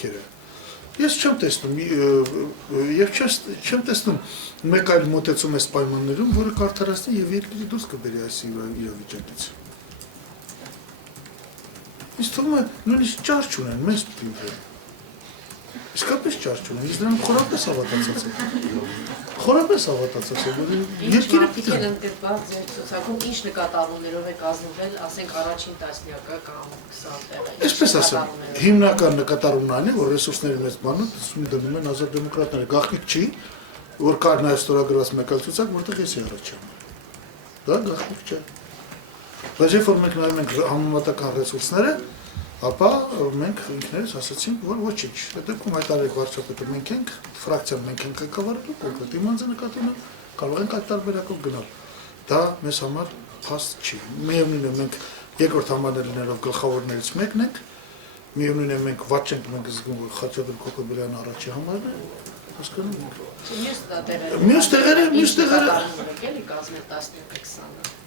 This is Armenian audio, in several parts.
ովքեր է։ Ես չեմ տեսնում եւ չեմ տեսնում մեկ այլ մոտեցում այս պայմաններում, որը կարդարացնի եւ երկրի դուրս կբերի այս իրավիճակից։ Իսկ թվում է նույնիսկ ճար չունեն, մեզ պիտի։ Իսկապես ճար չունեն, իսկ նրանք խորապես հավատացած են։ Խորապես հավատացած են, որ երկիրը պիտի ընդգրկված ձեր ցուցակում ինչ նկատառումներով է կազմվել, ասենք առաջին տասնյակը կամ 20 տեղը։ Այսպես ասեմ, հիմնական նկատառումն այն է, որ ռեսուրսների մեծ բանը դնում են ազատ դեմոկրատները, գաղտնիք չի, որ կար նաև ստորագրված մեկ այլ ցուցակ, որտեղ ես առաջ եմ։ Դա գաղտնիք չէ։ Բայց երբ որ մենք նայում ենք համեմատական ռեսուրսները, ապա մենք ինքներս ասացինք, որ ոչինչ։ Այդ դեպքում հայտարարեք վարչապետը մենք ենք, ֆրակցիան մենք ենք ղեկավարելու, կոնկրետ իմանձը նկատունը, կարող ենք այդ տարբերակով գնալ։ Դա մեզ համար փաստ չի։ Միևնույն է մենք երկրորդ համաներներով գլխավորներից մեկն ենք, միևնույն է մենք վաճ ենք, մենք զգում որ Խաչատրյան Քոքոբյանի առաջի համարն է, հասկանում եք։ Մյուս տեղերը էլի կազմել 15-20-ը։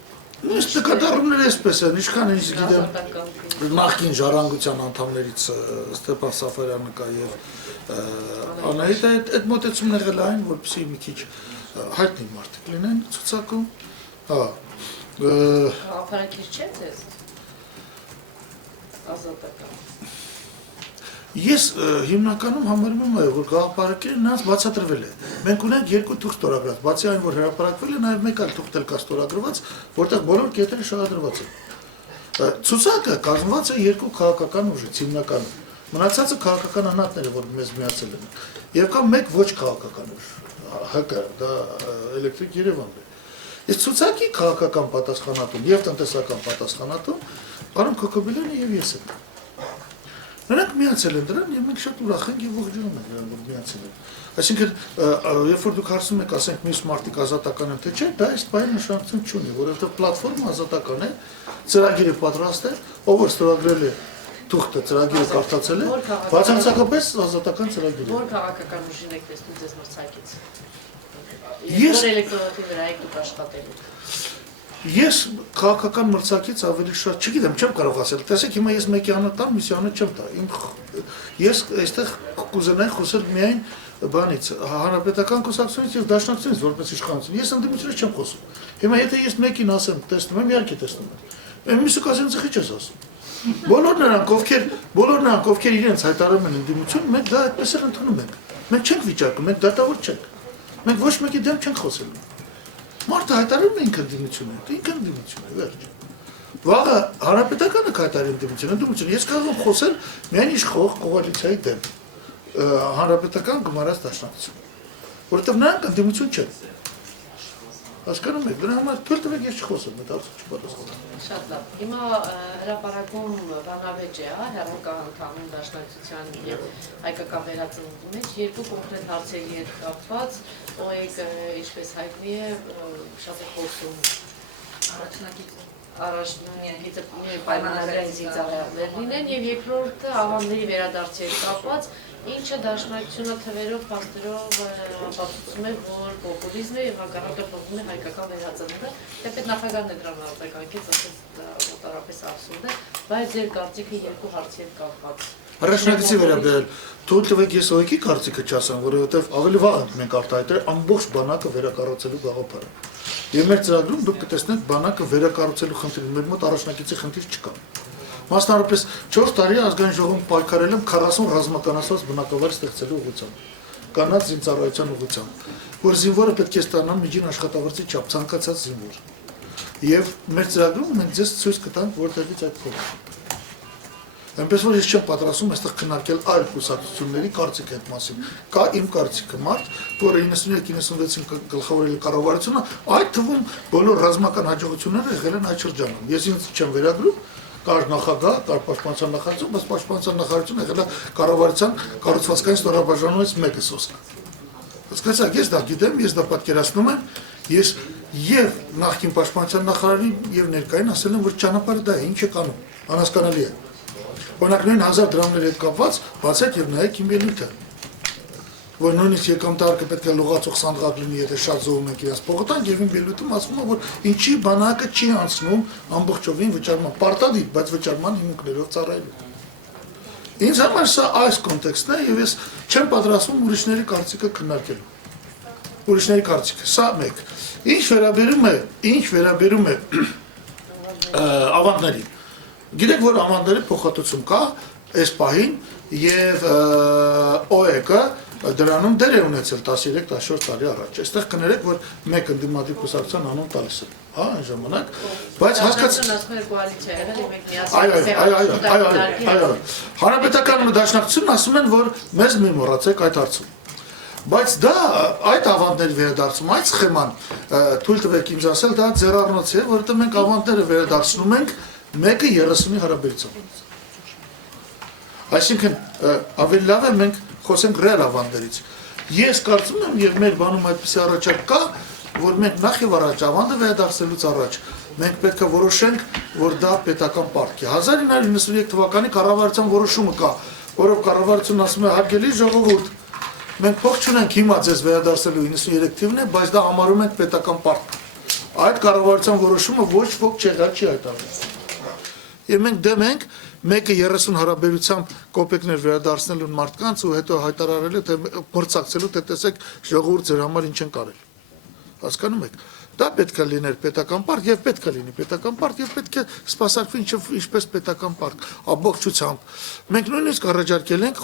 Նույնիսկ նկատառումները այսպես են, ինչքան ինձ գիտեմ նախկին ժառանգության անդամներից Ստեփան Սաֆարյանը կա եւ Անահիտը այդ մոտեցումն եղել այն, որպեսզի մի քիչ հայտնի մարդիկ լինեն ցուցակում։ Հա։ Գաղափարակիր չէ ձեզ։ Ազատական։ Ես հիմնականում համարում եմ, որ գաղափարակիրը նրանց բացատրվել է։ Մենք ունենք երկու թուղթ ստորագրած, բացի այն, որ հրապարակվել է, նաև մեկ այլ թուղթ էլ կա ստորագրված, որտեղ բոլոր կետերը շահադրված են։ Ցուցակը կազմված է երկու քաղաքական ուժից հիմնականում։ Մնացածը քաղաքական անհատները, որ մեզ միացել են։ Եվ կա մեկ ոչ քաղաքական ուժ, ՀԿ, դա Էլեկտրիկ Երևանն է։ Իսկ ցուցակի քաղաքական պատասխանատուն եւ տնտեսական պատասխանատուն պարոն Քոքոբյանը եւ ես եմ։ Նրանք միացել են դրան եւ մենք շատ ուրախ ենք եւ ողջունում ենք նրանք, որ միացել են։ Այսինքն, երբ որ դուք հարցնում եք, ասենք, մյուս մարդիկ ազատական են թե չէ, դա այս բանը նշանակություն չունի, որովհետեւ պլատֆորմը ազատական է, ծրագիրը պատրաստ է, ով որ ստորագրել է թուղթը, ծրագիրը կարդացել է, բացարձակապես ազատական ծրագիր է։ Որ քաղաքական ուժին եք տեսնում ձեզ մրցակից։ Ես էլեկտորատի վրա եք դուք աշխատելու։ Ես քաղաքական մրցակից ավելի շատ չգիտեմ, չեմ կարող ասել։ Տեսեք, հիմա ես մեկի անունը տամ, մյուսի անունը չեմ տա։ Ես այստեղ կուզենայի խոսել միայն բանից, հանրապետական կուսակցությունից եւ դաշնակցությունից, որպես իշխանություն։ Ես ընդդիմությունից չեմ խոսում։ Հիմա եթե ես մեկին ասեմ, տեսնում եմ, իհարկե տեսնում եմ։ Մյուսը կասեն, «Ձխի չես ասում»։ Բոլոր նրանք, ովքեր իրենց հայտարարում են ընդդիմություն, մենք դա այդպես էլ ընդունում ենք։ Մենք չենք վիճակում, մենք դատավոր չենք։ Մենք ոչ մեկի դեմ չենք խոսելու։ Մարդը հայտարարում է ինքնընդդիմություն է, ինքը ընդդիմություն է, վերջ։ Վաղը հանրապետականը հայտարարի ընդդիմություն։ Ես կարող եմ խոսել միայն իշխող կոալիցիայի դեմ, հանրապետական գումարած դաշնակցություն, որովհետև նրանք ընդդիմություն չեն։ Հասկանում եք, դրա համար թույլ տվեք ես չխոսեմ, այդ հարցը չպատասխանեմ։ Շատ լավ։ Հիմա հրապարակում բանավեճ է, հեռանկարահանութանում դաշնակցության եւ հայկական վերածննդի մեջ երկու կոնկրետ հարցերի հետ կապված, ՕԵԿ-ը, ինչպես հայտնի է, շատ է խոսում առաջնակիցը պայմանագրային ծառայողներ լինեն եւ երկրորդը ավանդների վերադարձի հետ կապված, ինչը դաշնակցությունը թվերով, փաստերով ապացուցում է, որ պոպուլիզմը եւ հակառակը փոխում է հայկական վերածնունդը, թեպետ նախագահն է դրան արձագանքեց, ասես դա մոտարապես абսուրդ է, բայց ձեր կարծիքը երկու հարցի հետ կապված։ Առաջնակիցի վերաբերյալ թույլ տվեք ես ՕԵԿ-ի կարծիքը չասեմ, որովհետեւ ավելի վաղ մենք արտահայտել ամբողջ բանակը վերակառուցելու գաղափարը։ Եվ մեր ծրագրում դուք կտեսնեք բանակը վերակառուցելու խնդիրը, մեր մոտ առաջնակիցի խնդիր չկա։ Մասնավորապես 4 տարի ազգային ժողովում պայքարել եմ 40 ռազմականացված բնակավայր ստեղծելու ուղղությամբ, կանանց զինծառայության ուղղությամբ, որ զինվորը պետք է ստանա միջին աշխատավարձի չափ, ցանկացած զինվոր։ Եվ մեր ծրագրում մենք ձեզ ցույց կտանք, որտեղից այդ փոխը։ Այնպես որ ես չեմ պատրաստում այստեղ քննարկել այլ կուսակցությունների կարծիքը այդ մասին։ Կա իմ կարծիքը մարդ, որը 93-96-ին գլխավորել է կառավարությունը, այդ թվում բոլոր ռազմական հաջողությունները եղել են այդ շրջանում։ Ես ինձ չեմ վերագրում, կար նախագահ, կար պաշտպանության նախարարություն, բայց պաշտպանության նախարարությունը եղել է կառավարության կառուցվածքային ստորաբաժանումից մեկը սոսկ։ Հասկացաք, ես դա գիտեմ, ես դա պատկերացնում եմ, ես եւ նախկին պաշտպանության նախարարին եւ ներկային ասել եմ, որ ճանապարհը դա է, ինչ է կանում, անհասկանալի է։ Օրինակ նույն 1000 դրամների հետ կապված բացեք եւ նայեք իմ ելույթը, որ նույնիսկ եկամտարկը պետք է լողացող սանդղակ լինի, եթե շատ զոհում ենք իրաց փողոտան, եւ իմ ելույթում ասվում է, որ ինչի բանակը չի անցնում ամբողջովին վճարման, պարտադիր, բայց վճարման հիմունքներով ծառայելու։ Ինձ համար սա այս կոնտեքստն է եւ ես չեմ պատրաստվում ուրիշների կարծիքը քննարկելու։ Ուրիշների կարծիքը, սա մեկ։ Ինչ վերաբերում է ավանդներին։ Գիտեք, որ ավանդների փոխհատուցում կա այս պահին եւ ՕԵԿ-ը դրանում դեր է ունեցել 13-14 տարի առաջ։ Այստեղ կներեք, որ մեկ ընդդիմադիր կուսակցության անուն տալիս է, հա, այն ժամանակ, բայց այո, Հանրապետականն ու Դաշնակցությունն ասում են, որ մեզ մի մոռացեք այդ հարցում։ Բայց դա այդ ավանդների վերադարձում, այդ սխեման թույլ տվեք ինձ ասել, դա ձեռառնոց է, որովհետև մենք ավանդները վերադարձնում ենք մեկը 30-ի հարաբերությամբ։ Այսինքն ավելի լավ է մենք խոսենք ռեալ ավանդներից։ Ես կարծում եմ եւ մեր բանում այդպիսի առաջարկ կա, որ մենք նախ եւ առաջ ավանդը վերադարձնելուց առաջ մենք պետք է որոշենք, որ դա պետական պարտք է։ 1993 թվականի կառավարության որոշումը կա, որով կառավարությունն ասում է հարգելի ժողովուրդ, մենք փող չունենք հիմա ձեզ վերադարձնելու 93 թիվն է, բայց դա համարում ենք պետական պարտք։ Այդ կառավարության որոշումը ոչ ոք չեղա չի հայտարարել։ Եվ մենք դեմ ենք մեկը 30 հարաբերությամբ կոպեկներ վերադարձնելու մարդկանց ու հետո հայտարարելու թե մրցակցելու թե տեսեք ժողովուրդ ձեր համար ինչ են կարել։ Հասկանում եք։ Դա պետք է լիներ պետական պարկ եւ պետք է լինի պետական պարկ եւ պետք է սպասարկվի ինչպես պետական պարկ ամբողջությամբ։ Մենք նույնիսկ առաջարկել ենք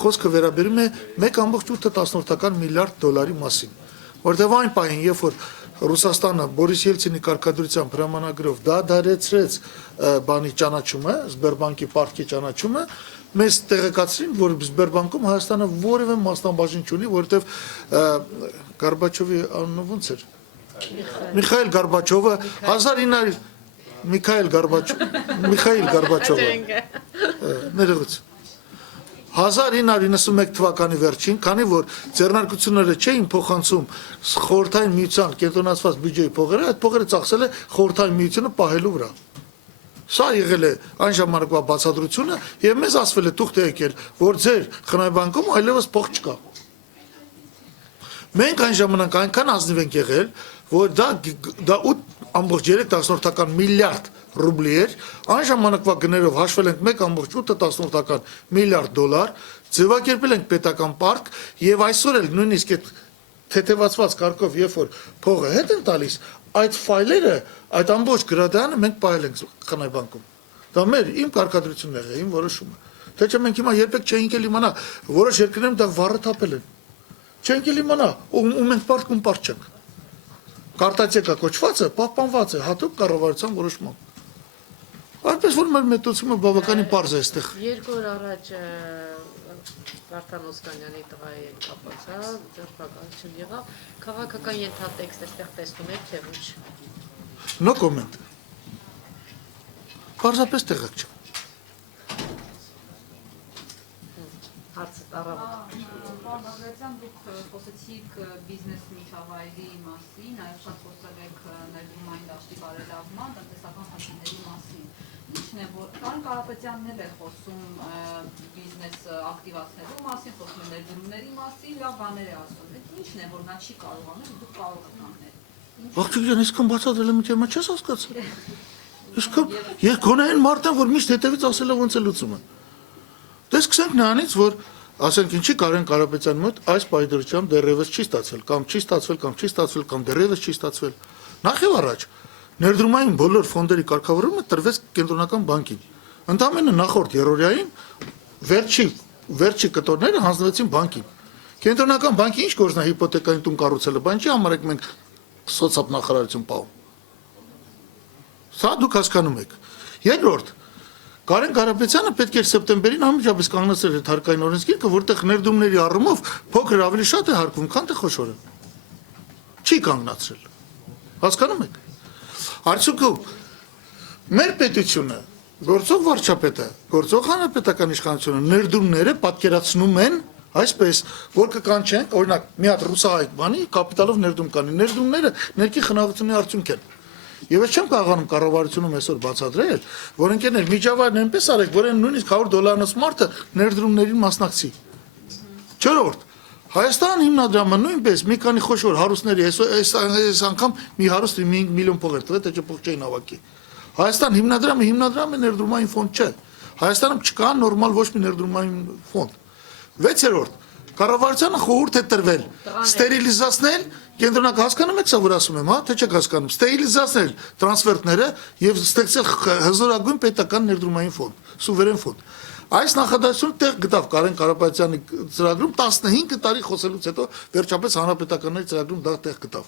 խոսքը վերաբերում է 1.8 միլիարդ դոլարի մասին, որտեղ այն պահին, երբ որ Ռուսաստանը Բորիս Ելցինի կարգադրությամբ հրամանագրով դա դարեցրեց բանի ճանաչումը, Սբերբանկի պարտքի ճանաչումը, մեզ տեղեկացրին, որ Սբերբանկում Հայաստանը որևէ մասնաբաժին չունի, որովհետև Գորբաչովի անունը ո՞նց էր։ Միխայել Գորբաչովը 1991 թվականի վերջին, քանի որ ձեռնարկությունները չէին փոխանցում խորհրդային միության կենտրոնացված բյուջեի փողերը, այդ փողերը ծախսել է խորհրդային միությունը պահելու վրա։ Սա եղել է այն ժամանակվա բացատրությունը եւ մեզ ասվել է թուղթ է եկել, որ ձեր խնայբանկում այլևս փող չկա։ Մենք այն ժամանակ այնքան ազնիվ ենք եղել, որ դա 8.3 միլիարդ ռուբլի էր, այն ժամանակվա գներով հաշվել ենք 1.8 միլիարդ դոլար, ձևակերպել ենք պետական պարկ եւ այսօր էլ նույնիսկ այդ թեթևացված կարգով, երբ որ փողը հետ են տալիս, այդ ֆայլերը, այդ ամբողջ գրադարանը մենք պահել ենք խնայբանկում։ Դա իմ կարգադրությունն է, իմ որոշումը։ Թե չէ մենք հիմա երբեք չէինք էլ իմանա, որոշ երկրներում դա վառը թափել են։ Չենք էլ իմանա, ու մենք պարտքում պարտ չենք։ Կարտացիա կոչվածը պահպանված է հատուկ կառավարության որոշմամբ։ Այնպես որ մեր մետոցումը բավականին պարզ է այստեղ։ Երկու օր առաջ Վարդան Օսկանյանի տղայի կապված, ձերբակալություն եղավ, քաղաքական ենթատեքստ այստեղ տեսնում եք թե ոչ։ No comment։ Պարզապես տեղակ չեմ։ Հարցը առավոտ։ Պարոն Ագրատյան, դուք խոսեցիք բիզնես միջավայրի մասին, նաև շատ խոսել եք ներդրումային դաշտի բարելավման, տնտեսական խնդիրների մասին։ Ինչն է, որ Կարեն Կարապետյանն էլ է խոսում բիզնես ակտիվացնելու մասին, խոսում է ներդրումների մասին, լավ բաներ է ասում։ Ինչն է, որ նա չի կարող անել, դուք կարող եք անել։ Աղջիկյան, այսքան բացատրել եմ, ինչ չես հասկացել։ Այսքան գոնե այն մարդն, որ միշտ հետևից ասել է ոնց է լուծումը։ Դե սկսենք նրանից, որ ասենք ինչի Կարեն Կարապետյանի մոտ այս պայդրությամբ դեռևս չի ստացվել, կամ չի ստացվել, կամ չի ստացվել, կամ դեռևս չի ստացվել։ Նախ եւ առաջ ներդրումային բոլոր ֆոնդերի կարգավորումը տրվեց կենտրոնական բանկին։ Ընդամենը նախորդ երրորդյային վերջի կտորները հանձնվեցին բանկին։ Կենտրոնական բանկի ինչ գործն է հիպոթեկային տուն կառուցելը, բան չի համար եք մենք սոցիալ նախարարություն պահում։ Սա դուք հասկանում եք։ Երկրորդ, Կարեն Կարապետյանը պետք է սեպտեմբերին անմիջապես կանգնեցրել այդ հարկային օրենսգիրքը, որտեղ ներդրումների առումով փոքր ավելի շատ է հարկվում, քան թե խոշորը։ Չի կանգնացրել։ Հասկանում եք։ Արդյունքում մեր պետությունը, գործող վարչապետը, գործող հանրապետական իշխանությունը ներդրումները պատկերացնում են այսպես, որ կկանչեն, օրինակ, մի հատ ռուսահայ բանի կապիտալով ներդրում կանի։ Ներդրումները ներքի խնայողությունների արդյունք են։ Եվ ես չեմ կարողանում կառավարությունում այսօր բացատրել, որ ընկերներ միջավայրն այնպես արեք, որ այն նույնիսկ 100 դոլարանոց մարդը ներդրումներին մասնակցի։ Չորրորդ, Հայաստան հիմնադրամը նույնպես մի քանի խոշոր հարուստների այս անգամ մի հարուստի 5 միլիոն փող էր տվել, թե չէ փող չէին հավաքի։ Հայաստան հիմնադրամը ներդրումային ֆոնդ չէ։ Հայաստանում չկա նորմալ ոչ մի ներդրումային ֆոնդ։ 6-րդ Կառավարությանը խորհուրդ է տրվել ստերիլիզացնել, կենտրոնական հասկանում եք սա որ ասում եմ, հա, թե չեք հասկանում, ստերիլիզացնել տրանսֆերտները եւ ստեղծել հզորագույն պետական ներդրումային ֆոնդ, սուվերեն ֆոնդ։ Այս նախադասությունը տեղ գտավ Կարեն Կարապետյանի ծրագրում 15 տարի խոսելուց հետո վերջապես հանրապետականների ծրագրում դա տեղ գտավ։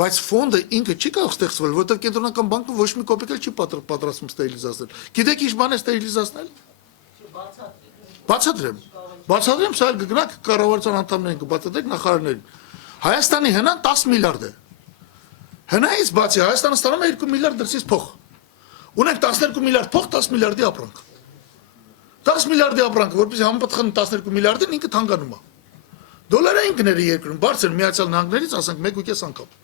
Բայց ֆոնդը ինքը չի կարող ստեղծվել, որովհետեւ կենտրոնական բանկը ոչ մի կոպեկ էլ չի պատրաստվում ստերիլիզացնել։ Գիտեք ինչ բան է ստերիլիզացնել։ Բացատրեմ, սա գնաք կառավարության անդամներին կբացատրեք նախարարներին։ Հայաստանի հնան 10 միլիարդ է։ Հնայից բացի Հայաստանը ստանում է 2 միլիարդ դրսից փող։ Ունենք 12 միլիարդ փող, 10 միլիարդի ապրանք։ 10 միլիարդի ապրանքը, որպես համապատասխան 12 միլիարդին ինքը թանկանում է։ Դոլարային գները երկրում բարձր Միացյալ Նահանգներից ասենք 1.5 անգամ։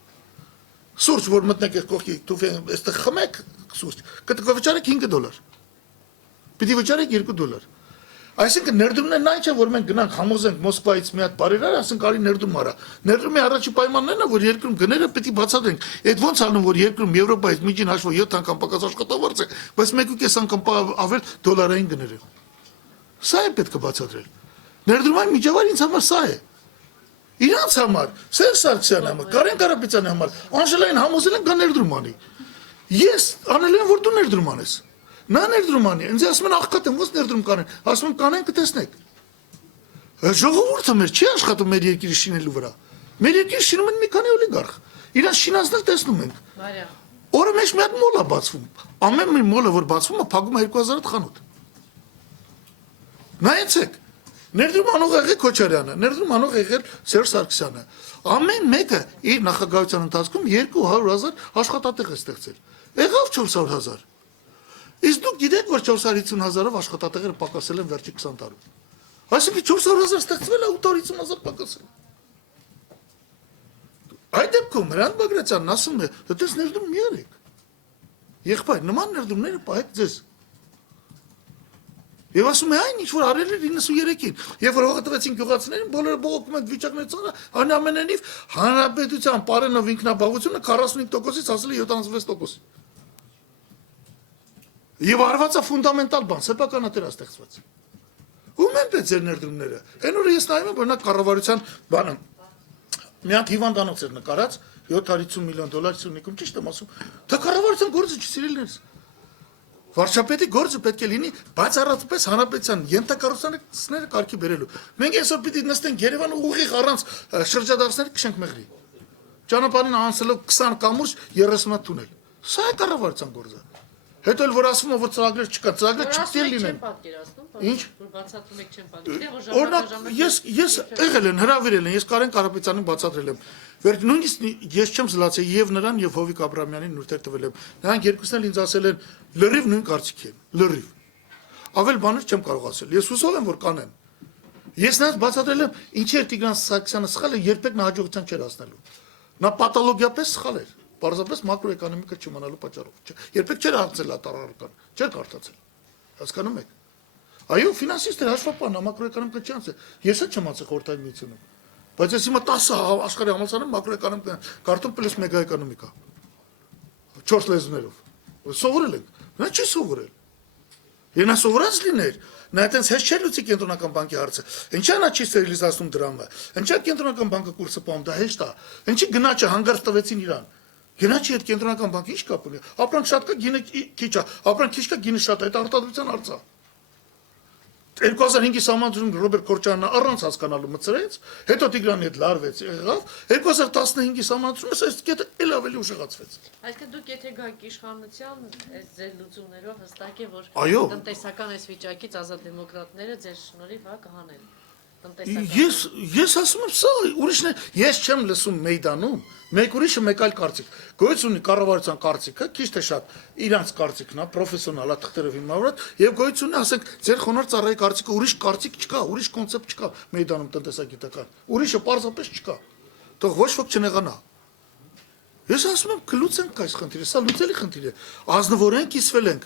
Սուրճ, որ մտնեք կողքի, դու այստեղ խմեք սուրճ, կվճարեք $5։ Պիտի վճարեք $2։ Այսինքն ներդրումներն այն չէ, որ մենք գնանք համոզենք Մոսկվայից մի հատ բարերար, ասենք արի ներդրում արա։ Ներդրումի առաջի պայմաններն է, որ երկրում գները պետք է բացատրենք։ Այդ ոնց անում, որ երկրում Եվրոպայից միջին հաշվով 7 անգամ պակաս աշխատավարձ է, բայց 1.5 անգամ ավել դոլարային գները։ Սա է պետք է բացատրել։ Ներդրումային միջավայրը ինձ համար սա է։ Իրանց համար, Սերժ Սարգսյանի համար, Կարեն Կարապետյանի համար, Անժելային համոզել են կա ներդրում անի։ Ես անելու եմ, որ դու ներդրում անես։ Նա ներդրում անի, ինձ ասում են աղքատ են, ոնց ներդրում կանեն, ասում են կանեն կտեսնեք։ Ժողովուրդը մեր չի աշխատում մեր երկիրը շինելու վրա։ Մեր երկիրը շինում են մի քանի օլիգարխ։ Իրանց շինածն էլ տեսնում ենք։ Օրը մեջ մի հատ մոլ է բացվում։ Ամեն մի մոլը որ բացվում է, փակում է 2000 հատ խանութ։ Նայեցեք, ներդրում անող եղել Քոչարյանը, ներդրում անող եղել Սերժ Սարգսյանը։ Ամեն մեկը իր նախագահության ընթացքում 200,000 աշխատատեղ է ստեղծել։ Եղավ 400,000։ Իսկ դուք գիտեք, որ 450,000-ով աշխատատեղերը պակասել են վերջի 20 տարում։ Այսինքն 400,000 ստեղծվել է 850,000 պակասել։ Այդ դեպքում Հրանտ Բագրատյանն ասում է, դե դες ներդրում մի արեք։ Եղբայր, նման ներդրումները պահեք ձեզ։ Եվ ասում է այն ինչ որ արել էր 93-ին, երբ որ հողը տվեցին գյուղացիներին, բոլորը բողոքում են վիճակներ ծառա, այնուամենայնիվ հանրապետության պարենով ինքնաբավությունը 45%-ից հասել է 76%։ Եվ արվածա ֆունդամենտալ բան, սեփականատեր ստեղծված։ Ում են պետք ձեր ներդրումները։ Այն օրը ես նայում եմ, օրինակ կառավարության բանը մի հատ հիվանդանոց էր նկարած $750 միլիոն Սյունիքում, ճիշտ եմ ասում։ Դա կառավարության գործը չի սիրելիներս։ Վարչապետի գործը պետք է լինի բացառապես հանրապետության ենթակառուցվածքները կարգի բերելու։ Մենք այսօր պիտի նստենք Երևանը ուղիղ առանց շրջադարձների քշենք մեղրի։ Ճանապարհին անցելով 20 կամուրջ 30 թունել։ Սա է կառավարության գործը։ Հետո էլ որ ասում են որ ծրագրեր չկա, ծրագրեր չպիտի լինեն։ Ինչ? Որ բացատրում եք չեմ պատկերացնում։ Օրինակ ես եղել են հրավիրել են, ես Կարեն Կարապետյանին բացատրել եմ։ Նույնիսկ ես չեմ զլացել եւ նրան եւ Հովիկ Աբրամյանին նյութեր տվել եմ։ Նրանք երկուսն էլ ինձ ասել են լրիվ նույն կարծիքի են, լրիվ։ Ավել բաներ չեմ կարող ասել։ Ես հուսով եմ որ կանեն։ Ես նրանց բացատրել եմ ինչի էր Տիգրան Սարգսյանը սխալ է, երբեք նա հաջողության չէր հասնելու։ Նա պաթոլոգիապես սխալ էր։ Պարզապես մակրոէկոնոմիկա չիմանալու պատճառով։ Երբեք չէր հարցել ատարարական, չէր կարդացել։ Հասկանում եք։ Այո, ֆինանսիստները հաշվապահն մակրոէկոնոմիկա չի անցել։ Ես էլ չեմ անցել խորհրդային միությունում։ Բայց ես հիմա 10 աշխարհի համալսարանում մակրոէկոնոմիկա կարտոն պլյուս մեգաէկոնոմիկա։ 4 լեզուներով։ Սովորել ենք։ Նա չի սովորել։ Եվ նա սովորած լիներ, նա այտենց հեշտ չէր լուծի կենտրոնական բանկի հարցը։ Ինչա նա չի ստերիլիզացնում դրամը։ Ինչա կենտրոնական բանկը կուրսը պահում, դա հեշտ է։ Ինչի գնաճը հանգարց տվեցին իրան։ Գնաճի հետ կենտրոնական բանկի ինչ կապ ունի։ Ապրանք շատ կա, գինը քիչ է։ Ապրանք քիչ կա, գինը շատ է, դա արտադրության հարց է։ 2005-ի սահմանադրում Ռոբերտ Քոչարյանը առանց հասկանալու մտցրեց, հետո Տիգրանի հետ լարվեց, եղավ, 2015-ի սահմանադրումը այս կետը էլ ավելի ուժեղացվեց։ Այսինքն դուք եթե գաք իշխանության, այս ձեր լուծումներով հստակ է, որ Այո։ տնտեսական այս վիճակից ազատ դեմոկրատները ձեր շնորհիվ հա կհանեն։ Ես ասում եմ սա ուրիշն է, ես չեմ լսում Մեյդանում, մեկ ուրիշը մեկ այլ կարծիք։ Գոյություն ունի կառավարության կարծիքը, քիչ թե շատ իրանց կարծիքն է, պրոֆեսիոնալ է, թղթերով հիմնավորված, եւ գոյություն ունի, ասենք, ձեր խոնարհ ծառայի կարծիքը, ուրիշ կարծիք չկա, ուրիշ կոնցեպտ չկա Մեյդանում տնտեսագիտական։ Ուրիշը պարզապես չկա։ Թող ոչ ոք չնեղանա։ Ես ասում եմ, կլուծենք այս խնդիրը, սա լուծելի խնդիր է։ Ազնվորեն կիսվել ենք։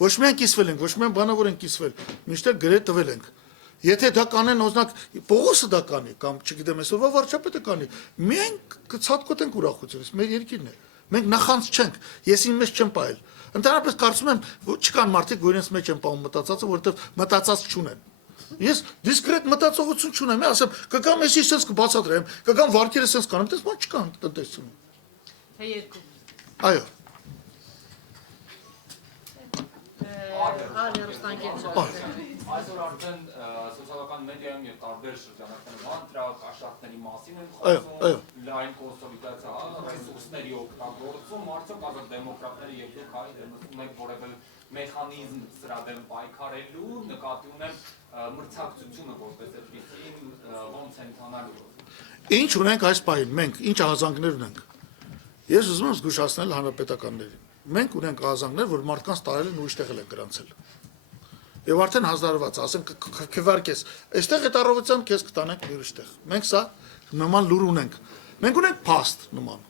Ոչ միայն կիսվել ենք, ոչ միայն բանավոր ենք կիսվել, միշտ գրեթե տվել ենք։ Եթե դա կանեն օզնակ Պողոսը դա կանի կամ չգիտեմ այսօրվա վարչապետը կանի, մենք կցածկոտենք ուրախությունից, մեր երկիրն է։ Մենք նախանց չենք, ես ինձ մեջ չեմ պահել։ Ընդհանրապես կարծում եմ, որ չկան մարդիկ, որ իրենց մեջ են պահում մտածածը, որովհետև մտածած չունեն։ Ես դիսկրետ մտածողություն չունեմ, ասեմ, կգամ էսի sense կբացատրեմ, կգամ վարկերը sense կանեմ, դες բան չկան տնտեսությունում։ Թե երկու։ Այո։ Այսօր արդեն սոցիալական մեդիայում եւ տարբեր շրջանակներում անդրակաշարքների մասին են Այո, այո։ խոսում, լայն կոնսոլիդացիա, ռեսուրսների օգտագործում, արդյոք ազատ դեմոկրատները եւ դուք հայտնում եք որևէ մեխանիզմ սրա դեմ պայքարելու, նկատի ունեմ մրցակցությունը որպես այդպեսին ոնց են տանալու։ Ինչ ունենք այս պահին, մենք ինչ ահազանգներ ունենք։ Ես ուզում եմ զգուշացնել հանրապետականներին։ Մենք ունենք ահազանգներ, որ մարդկանց տարել են ուրիշ տեղել են գրանցել։ Եվ արդեն հազարված, ասենք քվարկես, այստեղ այդ առավոտյան քեզ կտանենք ուրիշ տեղ։ Մենք սա նման լուր ունենք։ Մենք ունենք փաստ նման։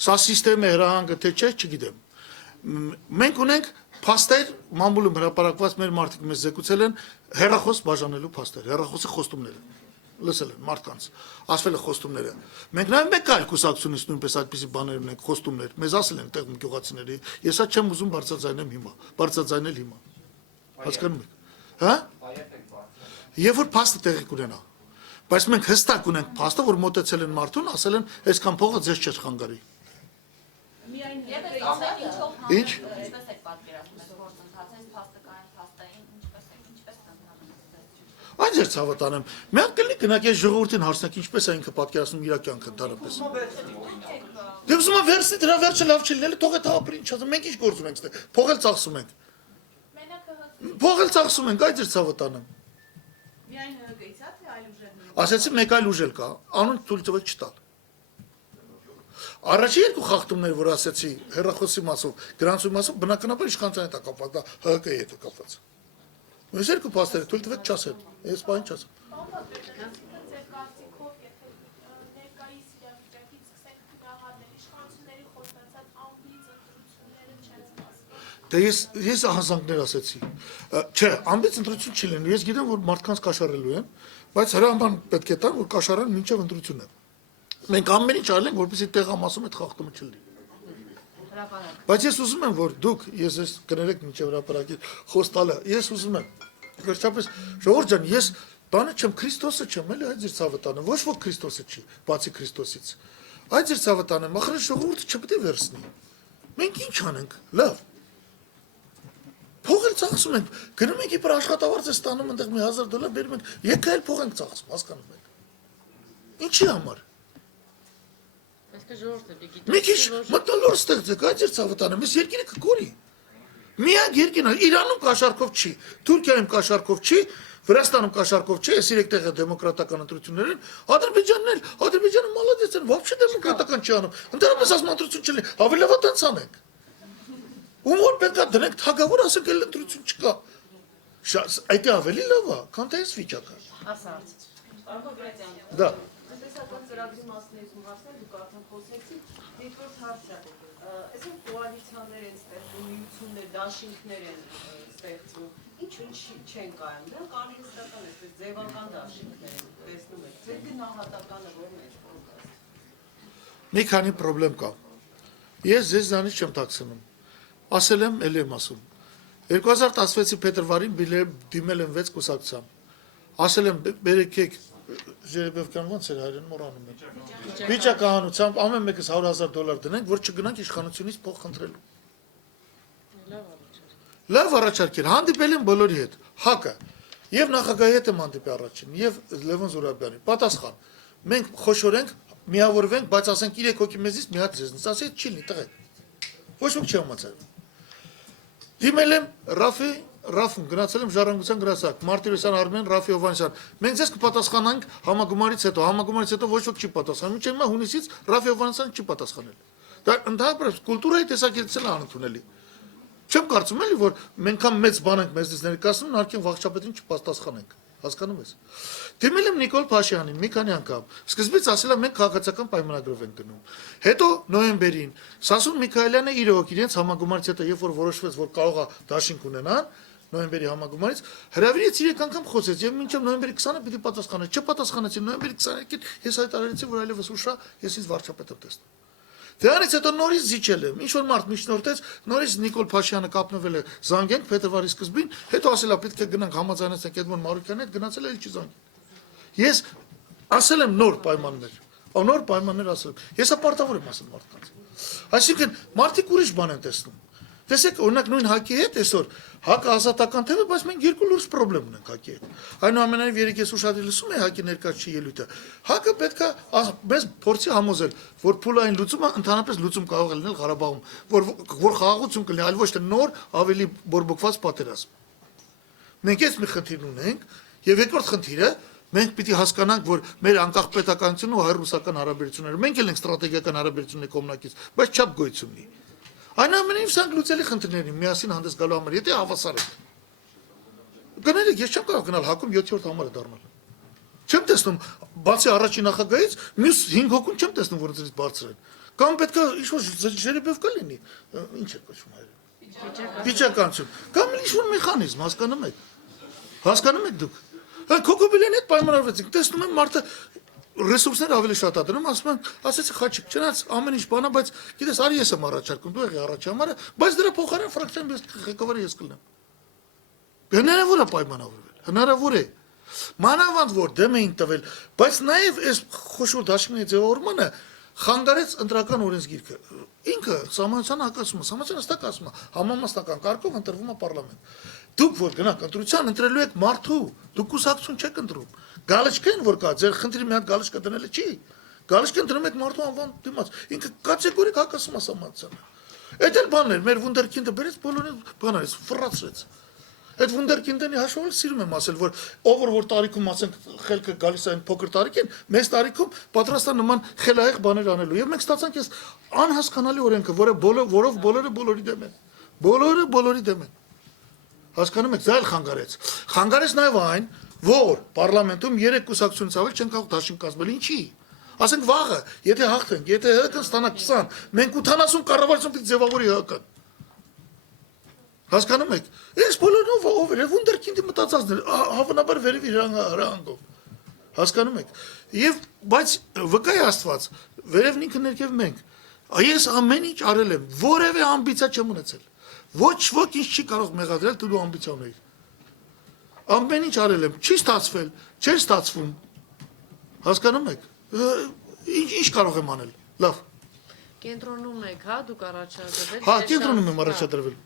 Սա համակարգը հրահանգը թե չէ, չգիտեմ։ Մենք ունենք փաստեր, մամուլում հրապարակված մեր մարդիկ մեզ զեկուցել են հեռախոս բաժանելու փաստեր, հեռախոսի խոստումները։ Լսել են մարդկանց, ասվել է խոստումները։ Մենք նաև մեկ այլ կուսակցությունից նույնպես այդպիսի բաներ ունենք, խոստումներ։ Մեզ ասել են տեղ գյուղացիների, ես հա չեմ ուզում բարձրաձայնել հիմա։ Հասկանում եք։ Հա? Եվ որ փաստը տեղի կունենա։ Բայց մենք հստակ ունենք փաստը, որ մոտեցել են մարդուն, ասել են, այսքան փողը ձեզ չէ խանգարի։ Միայն Ինչ? ինչպես եք պատկերացնում այս գործընթացը, փաստը կային փաստային, ինչպես տանեմ։ Այն ձեր ցավատանեմ։ Մի հատ կլինի գնաք այս ժողովրդին հարցնեք, ինչպես է ինքը պատկերացնում իր կյանքը ընդհանրապես։ Դե ուզում եմ վերցնի դրա վերջը լավ չի լինել, թող է ապրի, ինչ ասեմ, մենք ինչ գործ ունենք ստե։ Փողել ծախսում ենք։ Փողել ծախսում ենք, այդ ձեր ցավատանեմ։ Միայն ՀՀԿ-ից է, թե այլ ուժերներ։ Ասեցի մեկ այլ ուժ էլ կա, անուն թույլ տվեք չտալ։ Առաջի երկու խախտումներ, որ ասեցի, հեռախոսի մասով, գրանցուի մասով, բնականաբար իշխանության հետ է կապված, դա ՀՀԿ-ի հետ է կապված։ Մյուս երկու փաստերը թույլ տվեք չասեմ, ես բան չասեմ։ Ձեր կարծիքով, եթե ներկայիս իրավիճակից սկսենք գնահատել, իշխանությունների խոստացած ամբից ընտրությունները չեն սպասվում։ Դե ես ահազանգներ ասեցի։ Չէ, ամբից ընտրություն չի լինելու, ես գիտեմ, որ մարդկանց կաշառելու են, բայց հրաման պետք է տան, որ կաշառեն մինչև ընտրությունը։ Մենք ամեն ինչ արել ենք, որպեսզի տեղամասում այդ խախտումը չլինի։ Բայց ես ուզում եմ, որ դուք, ես կներեք մինչև հրապարակի խոստալը, ես ուզում եմ, վերջապես, ժողովուրդ ջան, ես բանը չեմ, Քրիստոսը չեմ, էլի այդ ձեր ցավատանը, ոչ ոք Քրիստոսը չի, բացի Քրիստոսից։ Այդ ձեր ցավատանը, ախր ժողովուրդը չպետք է վերցնի։ Մենք ինչ անենք, լավ։ Փող էլ ծախսում ենք, գնում ենք իբր աշխատավարձ է ստանում այնտեղ մի $1000 բերում ենք, եկա էլ փող ենք ծախսում, հասկանում եք։ Ինչի համար։ Մի քիչ մտոլոր ստեղծեք, այդ ձեր ցավատանը, մեզ երկիրը կկորի։ Միակ երկիրն է, Իրանում կաշառքով չի, Թուրքիայում կաշառքով չի, Վրաստանում կաշառքով չի, այս 3 տեղը դեմոկրատական ընտրություններ են, Ադրբեջանը մալադեց են, вообще դեմոկրատական չի անում։ Ընդհանրապես ասում ընտրություն չլինի, ավելի լավ տենց անենք։ Ում որ պետք է դնենք թագավոր, ասենք էլ ընտրություն չկա։ Այդ ավելի լավ է, քան թե այս վիճակը։ Դա Տնտեսական ծրագրի մասներում հարցներ դուք արդեն խոսեցիք, երկրորդ հարցը, այսօր կոալիցիաներ են ստեղծում, միություններ, դաշինքներ են ստեղծում, ինչու չեն կայանում, դրանք արհեստական է, այսպես ձևական դաշինքներ են, տեսնում եք, ձեր գնահատականը ո՞րն է այս կողմից։ մի քանի խնդրեմ կա։ Ես ձեզանից չեմ տաքսնում։ Ասել եմ, ելի եմ ասում։ 2016-ի փետրվարին դիմել եմ 6 կուսակցության։ Ասել եմ, բերեք Ժերեբևկյան ոնց էր հայրեն մոռանում եմ։ Վիճակահանությամբ ամեն մեկս $100,000 դնենք, որ չգնանք իշխանությունից փող խնդրելու։ Լավ առաջարկ էր, հանդիպել եմ բոլորի հետ, ՀԱԿ-ը, եւ նախագահի հետ եմ հանդիպի առաջին, եւ Լևոն Զուրաբյանի, պատասխան։ Մենք խոշորենք, միավորվենք, բայց ասենք 3 հոգի մեզից մի հատ ձեզնից, ասի չի լինի, տղեկ։ Ոչ ոք չի համաձայնում։ Դիմել եմ Ռաֆուն գնացել եմ ժառանգության գրասակ, Մարտիրոսյան Արմեն, Ռաֆի Հովհաննիսյան։ Մենք ձեզ կպատասխանենք համագումարից հետո ոչ ոք չի պատասխանում, մինչև հիմա հունիսից Ռաֆի Հովհաննիսյանը չի պատասխանել։ Դա ընդհանրապես կուլտուրայի տեսակետից էլ անընդունելի։ Չեմ կարծում էլի, որ մենք մեծ բան ենք մեզից ներկայացնում, նարքին վաղճապետին չպատասխանենք։ Հասկանում ես։ Դիմել եմ Նիկոլ Փաշյանին մի քանի անգամ։ Սկզբից ասել եմ մենք քաղաքացիական պայմանագրով ենք գնում։ Հետո նոյեմբերին Սասուն Միքայելյանը իրենց համագումարից հետո երբ որ որոշվեց, որ կարող է դաշինք ունենան, նոյեմբերի համագումարից հրավիրեց 3 անգամ խոսեց եւ մինչեւ նոյեմբերի 20-ը պիտի պատասխանե։ Չպատասխանեցին նոյեմբերի 21-ին ես հայտարարեցի, որ այլևս ուշա ես ինձ վարչապետը տեսնում։ Դրանից հետո նորից զիջել եմ, ինչ որ մարդ միջնորդեց, նորից Նիկոլ Փաշյանը կապնվել է զանգենք փետրվարի սկզբին, հետո ասել է պետք է գնանք համաձայնեցնենք Էդմոն Մարուկյանի հետ, գնացել է չի զանգել։ Ես ասել եմ նոր պայմաններ, նոր պայմաններ ասել եմ։ Ես ապարտավոր եմ ասել մարդկանց։ Այսինքն մարդիկ ուրիշ բան են տեսնում։ Տեսեք, օրինակ նույն ՀԱԿ-ի հետ այսօր ՀԱԿ-ը ազատական թեւ է, բայց մենք երկու լուրջ խնդրեմ ունենք ՀԱԿ-ի հետ։ Այնուամենայնիվ երեք ես ուշադիր լսում եմ ՀԱԿ-ի ներկայացուցիչի ելույթը։ ՀԱԿ-ը պետք է մեզ փորձի համոզել, որ փուլային լուծումը ընդհանրապես լուծում կարող է լինել Ղարաբաղում, որ խաղաղություն կլինի, այլ ոչ թե նոր ավելի բորբոքված պատերազմ։ Մենք այս մի խնդիր ունենք, եւ երկրորդ խնդիրը մենք պիտի հասկանանք, որ մեր անկախ պետականությունը ու հայ-ռուսական հարաբերությունները, մենք էլ ենք ստրատեգիական հարաբերությունների կողմնակից, բայց չափ գոյություն ունի։ Այնուամենայնիվ սրանք լուծելի խնդիրներ են, միասին հանդես գալու համար, եթե հավասար եք։ Գնալեք, ես չեմ կարող գնալ ՀԱԿ-ում 7-րդ համարը դառնալ։ Չեմ տեսնում, բացի առաջին նախագահից, մյուս 5 հոգուն չեմ տեսնում, որ դրանից բարձր են։ Կամ պետք է ինչ-որ ժերեբև կա լինի, ինչ է կոչվում հայերեն։ Վիճականություն։ Կամ ինչ-որ մեխանիզմ, հասկանում եք։ Հասկանում եք դուք։ Կոկոբելյանի հետ պայմանավորվեցինք, տեսնում եմ մարդը ռեսուրսներ ավելի շատ ա դնում, ասում են, ասեցի խաչիկ, չնայած ամեն ինչ բանա, բայց գիտես, արի ես եմ առաջարկում, դու եղի առաջամարը, բայց դրա փոխարեն ֆրակցիան ղեկավարը ես կլինեմ։ Հնարավոր է պայմանավորվել, հնարավոր է։ Մանավանդ որ դեմ էին տվել, բայց նաև այս խոշոր դաշինքների ձևավորմանը խանգարեց ընտրական օրենսգիրքը։ Ինքը համանցան հակասում է, համանցանը ստակ ասում է, համամասնական կարգով ընտրվում է պարլամենտ։ Դուք որ գնաք ընտրության ընտրելու եք մարդու, դուք կուսակցություն չեք ընտրում։ Գալիճկեն որ կա, ձեր խնդրի մի հատ գալիճկա դնելը չի։ Գալիճկեն դնում եք մարդու անվան դիմաց։ Ինքը կատեգորիկ հակասում է համանցանը։ Այդ էլ բանն էր, մեր վունդերքինդը բերեց բոլորին բանարից, ֆռացրեց։ Այդ վունդերքինդենի հաշվով սիրում եմ ասել, որ ով որ տարիքում ասենք խելքը գալիս այն փոքր տարիքին, մեծ տարիքում պատրաստ է նման խելահեղ բաներ անելու։ Եվ մենք ստացանք այս անհասկանալի օրենքը, որով բոլորի դեմ են։ Բոլորի դեմ են։ Հասկանում եք, դա էլ խանգարեց։ Խանգարեց նաև այն, որ պարլամենտում 3 կուսակցությունից ավել չեն կարող դաշինք կազմել։ Ինչի։ Ասենք վաղը, եթե հաղթենք, եթե ՀԿ-ն ստանա 20, մենք 80 կառավարություն պիտի ձևավորի ՀԿ-ն։ Հասկանում եք։ Այս բոլորն ով էր, վունդերքինդի մտածածներ, հավանաբար վերևի հրանգով։ Հասկանում եք։ Եվ բայց վկայի Աստված, վերևն ինքը ներքև մենք։ Ես ամեն ինչ արել եմ, որևէ ամբիցիա չեմ ունեցել։ Ոչ ոք ինչ չի կարող մեղադրել, դու ամբիցիա ունեիր։ Ամեն ինչ արել եմ, չի ստացվել, չէ ստացվում։ Հասկանում եք։ Ինչ կարող եմ անել։ Լավ։ Կենտրոնում եք, հա, դուք առաջադրվել։ Հա, կենտրոնում եմ առաջադրվել։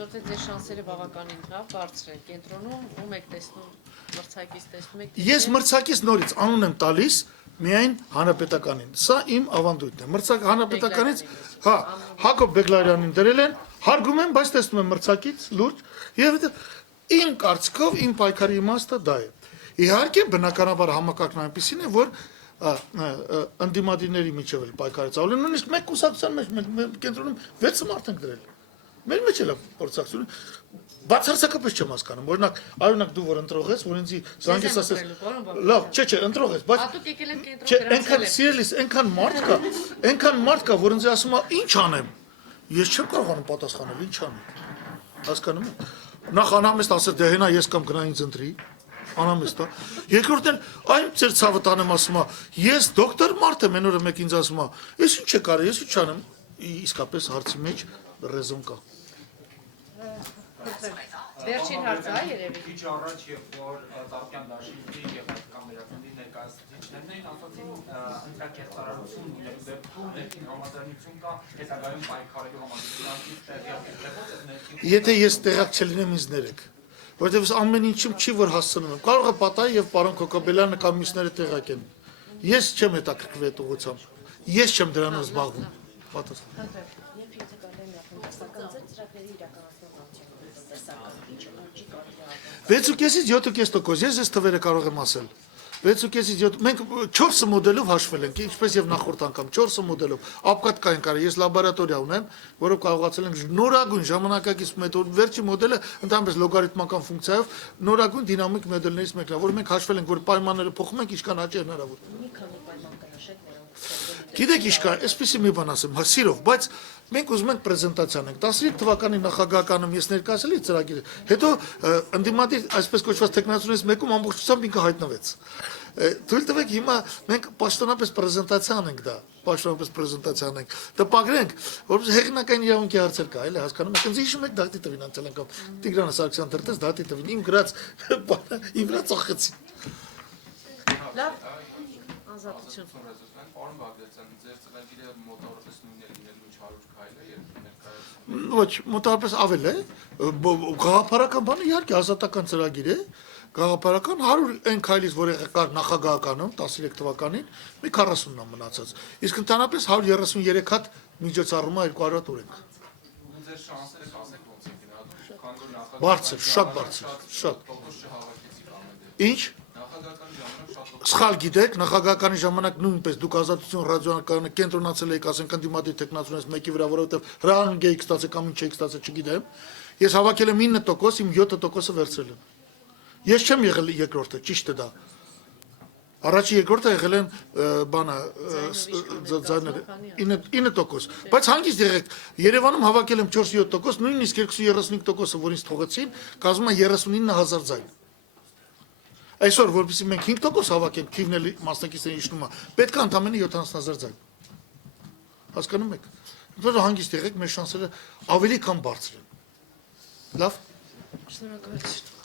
Որտե ձեր շանսերը բավականին բարձր են։ Կենտրոնում ում եք տեսնում, մրցակից տեսնում եք։ Ես մրցակից նորից անուն եմ տալիս միայն հանրապետականին։ Սա իմ ավանդույթն է։ Մրցակ հանրապետականից, հա, Հակոբ Բեգլարյանին դրել են, հարգում եմ, բայց տեսնում եմ մրցակից լուրջ, եւ իմ կարծիքով իմ պայքարի իմաստը դա է։ Իհարկե բնականաբար համակարգն այնպեսին է, որ ընդդիմադիրների միջև էլ պայքարից ավելի նույնիսկ մեկ կուսակցության մեջ կենտրոնում 6 մարդ ենք դրել։ Մեր մեջ էլ կորցակցություն բացարձակապես չեմ հասկանում։ Օրինակ դու որ ընտրողես, որ ինձ զանգես ասես, լավ, չէ, ընտրողես, բայց դուք եկել եք կենտրոն չէ, այնքան սիրելիս, այնքան մարդ կա, որ ինձ ասում է, ինչ անեմ։ Ես չեմ կարողանում պատասխանել, ինչ անեմ։ Հասկանում եք։ Նախ անամեստ ասել, դե հենա ես կամ գնա ինձ ընտրի, անամեստ է։ Երկրորդն այն ծեր ցավը տանեմ ասում է, ես դոկտոր մարդ եմ, այն օրը մեկ ինձ ասում է, ես ինչ է կարել, ես ինչ անեմ։ Իսկապես հարցի մեջ ռեզոն կա։ Վերջին հարցը, հա, երևի։ Քիչ առաջ երբ որ Ծաղկյան դաշինքի եւ հայկական վերածննդի ներկայացուցիչներն էին ասացին ընտրակերտարարություն լինելու դեպքում ներքին համաձայնություն կա հետագայում պայքարելու համաձայնությունից տեղյակ եք։ Եթե ես տեղյակ չլինեմ ինձ ներեք, որովհետեւ ամեն ինչում չի որ հասցնում եմ։ Կարող է պատահի եւ պարոն Կոկոբելյանը կամ մյուսները տեղյակ են։ Ես չեմ հետաքրքրվել այդ ուղղությամբ։ Ես չեմ դրանով զբաղվում։ Պատասխան։ Վեցուկեսից 7.5%, ես այս թվերը կարող եմ ասել։ 6.5-ից 7, մենք 4 մոդելով հաշվել ենք, ինչպես եւ նախորդ անգամ 4 մոդելով։ Ապկատկային կարի, ես լաբորատորիա ունեմ, որով կարողացել ենք նորագույն ժամանակակից մեթոդ, վերջի մոդելը ընդհանրապես լոգարիթմական ֆունկցիայով նորագույն դինամիկ մոդելներից մեկն է, որ մենք հաշվել ենք, որ պայմանները փոխում ենք, ինչքան աճ է հնարավոր։ Գիտեք ինչ կա, այսպեսի մի բան ասեմ, սիրով, բայց մենք ուզում ենք պրեզենտացիան ենք 15 թվականի նախագահականում ես ներկայացրի ծրագիրը, հետո ընդդիմադիր այսպես կոչված տեխնացուներից մեկում ամբողջությամբ ինքը հայտնվեց։ Թույլ տվեք հիմա մենք պաշտոնապես պրեզենտացիա անենք դա, պաշտոնապես պրեզենտացիա անենք, տպագրենք, որպես հեղինակային իրավունքի հարցեր կա, էլի հասկանում եք, ինձ հիշում եք դատի տվին անցյալ անգամ Տիգրան Սարգսյան դրտես դատի տվին, իմ գրած իմ վրա ծախեցին։ Լավ, ազատություն։ Պարոն Բագրատյան, ձեր ծրագիրը մոտավորապես նույնն է լինելու ինչ 100 քայլ է եւ ներկայացնում։ Ոչ, մոտավորապես ավել է, գաղափարական բանը իհարկե ազատական ծրագիր է, գաղափարական 100 այն քայլից, որ եղել նախագահականում 13 թվականին, մի 40-ն է մնացած։ Իսկ ընդհանրապես 133 հատ միջոցառումը 200 հատ ունենք։ Ու ձեր շանսերը կասեք ոնց է գնահատում, քանի որ նախագահ Բարձր, շատ բարձր, շատ։ տոկոս չհավաքեցիք ամեն դեպքում։ Ինչ։ Նախագահական ժամանակ շատ Սխալ գիտեք, նախագահականի ժամանակ նույնպես դուք ազատություն ռադիոկայանը կենտրոնացել եք, ասենք ընդդիմադիր տեխնացուներս մեկի վրա, որովհետև հրահանգ էիք ստացել կամ ինչ էիք ստացել, չգիտեմ։ Ես հավաքել եմ 9%, իմ 7%-ը վերցրել եմ։ Ես չեմ եղել երկրորդը, ճիշտ է դա։ Առաջի երկրորդը եղել են բանը ձայները 9%, բայց հանգիստ եղեք, Երևանում հավաքել եմ 4-7%, նույնիսկ 235%-ը, որ ինձ թողեցին, կազմում է 39,000 ձայն։ Այսօր, որպեսզի մենք 5% հավաքենք, թիվն էլ մասնակիցների իջնում է, պետք է ընդամենը 70,000 ձայն։ Հասկանում եք։ Որը հանգիստ եղեք, մեր շանսերը ավելի քան բարձր են։ Լավ։ Շնորհակալություն։